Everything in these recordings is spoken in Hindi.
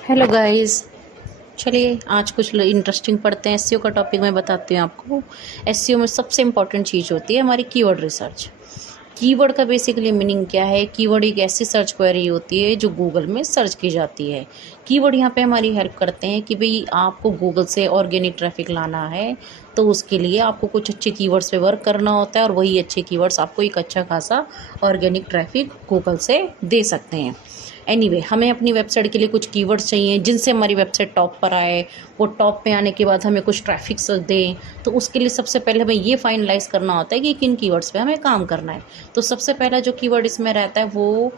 Hello guys. चलिए आज कुछ इंटरेस्टिंग पढ़ते हैं। एसईओ का टॉपिक मैं बताती हूँ आपको। एसईओ में सबसे इम्पॉर्टेंट चीज़ होती है हमारी कीवर्ड रिसर्च। कीवर्ड का बेसिकली मीनिंग क्या है? कीवर्ड एक ऐसी सर्च क्वेरी होती है जो गूगल में सर्च की जाती है। कीवर्ड यहाँ पे हमारी हेल्प करते हैं कि भाई आपको गूगल से ऑर्गेनिक ट्रैफिक लाना है, तो उसके लिए आपको कुछ अच्छे कीवर्ड्स पे वर्क करना होता है और वही अच्छे कीवर्ड्स आपको एक अच्छा खासा ऑर्गेनिक ट्रैफिक गूगल से दे सकते हैं। एनीवे हमें अपनी वेबसाइट के लिए कुछ कीवर्ड्स चाहिए जिनसे हमारी वेबसाइट टॉप पर आए। वो टॉप पे आने के बाद हमें कुछ ट्रैफिक दें, तो उसके लिए सबसे पहले हमें ये फाइनलाइज करना होता है कि किन कीवर्ड्स पे हमें काम करना है। तो सबसे पहला जो कीवर्ड इसमें रहता है वो,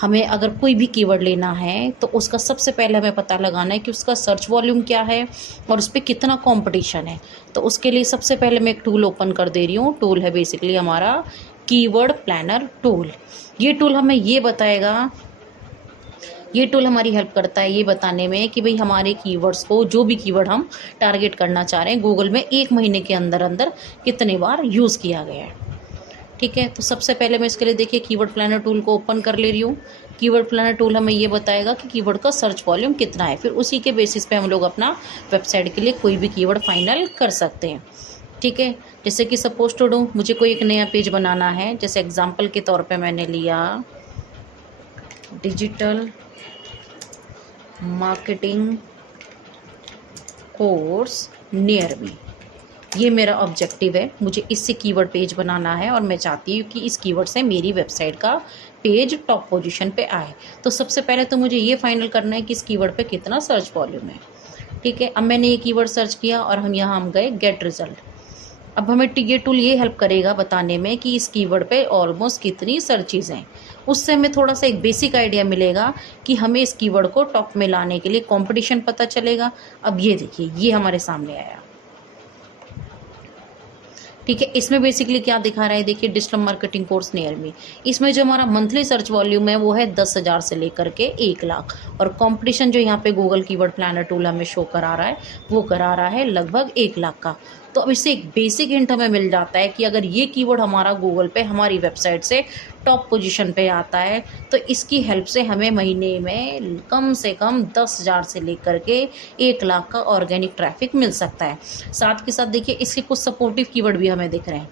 हमें अगर कोई भी कीवर्ड लेना है तो उसका सबसे पहले हमें पता लगाना है कि उसका सर्च वॉल्यूम क्या है और उस पर कितना कंपटीशन है। तो उसके लिए सबसे पहले मैं एक टूल ओपन कर दे रही हूँ। टूल है बेसिकली हमारा कीवर्ड प्लानर टूल। ये टूल हमें ये टूल हमारी हेल्प करता है ये बताने में कि भाई हमारे कीवर्ड्स को, जो भी कीवर्ड हम टारगेट करना चाह रहे हैं, गूगल में एक महीने के अंदर अंदर कितने बार यूज़ किया गया है। ठीक है, तो सबसे पहले मैं इसके लिए देखिए कीवर्ड प्लानर टूल को ओपन कर ले रही हूँ। कीवर्ड प्लानर टूल हमें ये बताएगा कि कीवर्ड का सर्च वॉल्यूम कितना है, फिर उसी के बेसिस पे हम लोग अपना वेबसाइट के लिए कोई भी कीवर्ड फाइनल कर सकते हैं। ठीक है, जैसे कि सपोज टू डू मुझे कोई एक नया पेज बनाना है। जैसे एग्जाम्पल के तौर पे मैंने लिया digital marketing course near me. ये मेरा ऑब्जेक्टिव है, मुझे इससे कीवर्ड पेज बनाना है और मैं चाहती हूँ कि इस कीवर्ड से मेरी वेबसाइट का पेज टॉप पोजीशन पे आए। तो सबसे पहले तो मुझे ये फाइनल करना है कि इस कीवर्ड पे कितना सर्च वॉल्यूम है। ठीक है, अब मैंने ये कीवर्ड सर्च किया और हम गए गेट रिजल्ट। अब हमें ये टूल ये हेल्प करेगा बताने में कि इस कीवर्ड पे ऑलमोस्ट कितनी सर्चेज हैं। उससे हमें थोड़ा सा एक बेसिक आइडिया मिलेगा कि हमें इस कीवर्ड को टॉप में लाने के लिए कंपटीशन पता चलेगा। अब ये देखिए, ये हमारे सामने आया। ठीक है, इसमें बेसिकली क्या दिखा रहा है, देखिए digital marketing course near me. इसमें जो हमारा मंथली सर्च वॉल्यूम है वो है 10,000 से लेकर के 1 लाख, और कंपटीशन जो यहाँ पे गूगल कीवर्ड प्लानर टूल हमें शो करा रहा है वो करा रहा है लगभग 1 लाख का। तो अब इससे एक बेसिक हिंट हमें मिल जाता है कि अगर ये कीवर्ड हमारा गूगल पे हमारी वेबसाइट से टॉप पोजीशन पे आता है तो इसकी हेल्प से हमें महीने में कम से कम 10,000 से लेकर के 1 लाख का ऑर्गेनिक ट्रैफिक मिल सकता है। साथ के साथ देखिए इसके कुछ सपोर्टिव कीवर्ड भी हमें दिख रहे हैं।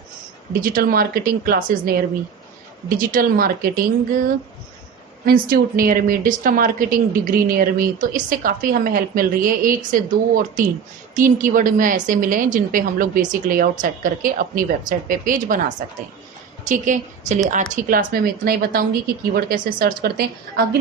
Digital marketing classes near me, digital marketing institute near me, digital marketing degree near me. तो इससे काफ़ी हमें हेल्प मिल रही है। 1 से 2 और 3 कीवर्ड में ऐसे मिले हैं जिन पे हम लोग बेसिक लेआउट सेट करके अपनी वेबसाइट पे पेज बना सकते हैं। ठीक है, चलिए आज की क्लास में मैं इतना ही बताऊंगी कि कीवर्ड कैसे सर्च करते हैं। अगली